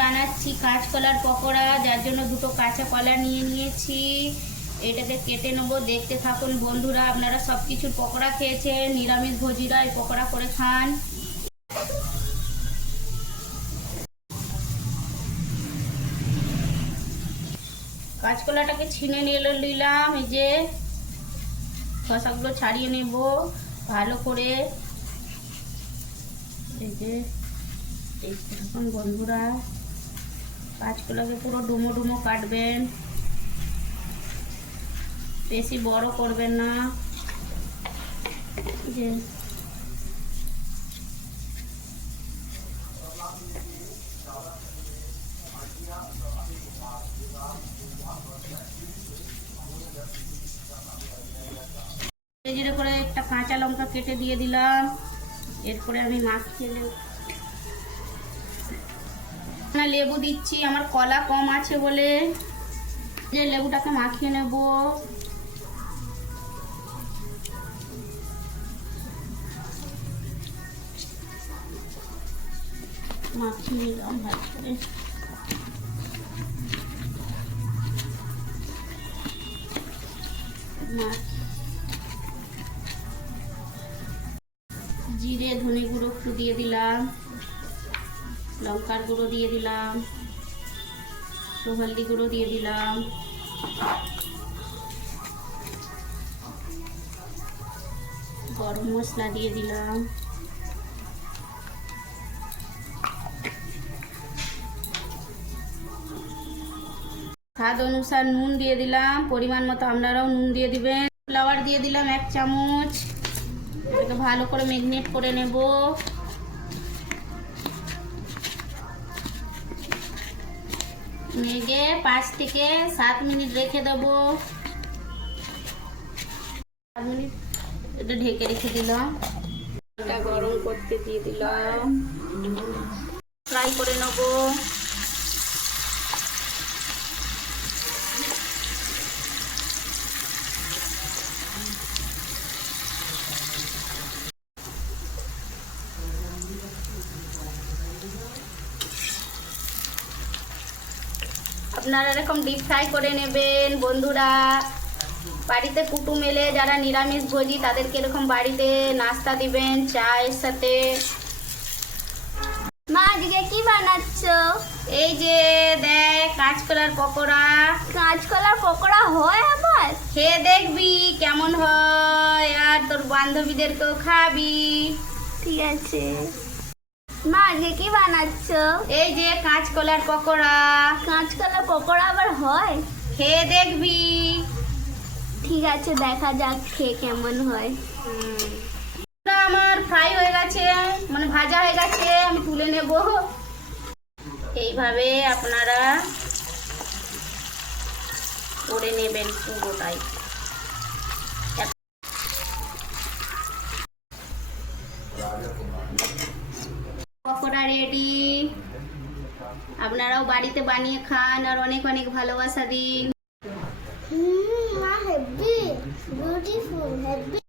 বানাচ্ছি কাঁচকলার পকোড়া, যার জন্য দুটো কাঁচা কলা নিয়ে নিয়েছি। এটাকে কেটে নেব, দেখতে থাকুন বন্ধুরা, আপনারা সব কিছুর পকোড়া খেয়েছেন, নিরামিষ ভোজিরা এই পকোড়া করে খান। কাঁচকলাটাকে ছিনে নিয়ে নিলাম, এই যে খসাগুলো ছাড়িয়ে নেব, ভালো করে। এই যে থাকুন বন্ধুরা। কাঁচকলাকে পুরো ডুমো ডুমো কাটবেন। বেশি বড় করবেন না। যে করে একটা কাঁচা লঙ্কা কেটে দিয়ে দিলাম। এরপরে আমি মাখিয়ে নেব। না লেবু দিচ্ছি, আমার কলা কম আছে বলে। যে লেবুটাকে মাখিয়ে নেব। মাখিয়ে নিলাম জিরে, ধনে গুঁড়ো একটু দিয়ে দিলাম। লঙ্কার গুঁড়ো দিয়ে দিলাম একটু হলদি গুঁড়ো দিয়ে দিলাম। গরম মশলা দিয়ে দিলাম। স্বাদ অনুসার নুন দিয়ে দিলাম, পরিমাণ মতো আপনারাও নুন দিয়ে দিবেন। ফ্লাওয়ার দিয়ে দিলাম এক চামচ। ভালো করে ম্যাগনেট করে নেব। মেঘে পাঁচ থেকে সাত মিনিট রেখে দেবো সাত মিনিট এটা ঢেকে রেখে দিলাম এটা গরম করতে দিয়ে দিলাম ফ্রাই করে নেবো আপনারা এরকম ডিপ ফ্রাই করে নেবেন বন্ধুরা। বাড়িতে কুটুম এলে যারা নিরামিষ ভোজি তাদেরকে এরকম বাড়িতে নাস্তা দিবেন চায়ের সাথে। মা আজকে কি বানাচ্ছ? এই যে দেখ কাঁচকলার পকোড়া। কাঁচকলার পকোড়া হয় আবার? খেয়ে দেখবি কেমন হয় আর তোর বান্ধবীদেরকেও খাবি। ঠিক আছে। মা আজকে কি বানাচ্ছ? এই যে কাঁচকলার পকোড়া। কাঁচকলার পকোড়া আবার হয়? খেয়ে দেখবি। ঠিক আছে দেখা যাক খেয়ে কেমন হয়। আমার ফ্রাই হয়ে গেছে মানে ভাজা হয়ে গেছে আমি তুলে নেব। এইভাবে আপনারা করে নেবেন পুরোটাই। পকোড়া রেডি আপনারাও বাড়িতে বানিয়ে খান আর অনেক অনেক ভালোবাসা দিন। মা হেভি বিউটিফুল হেভি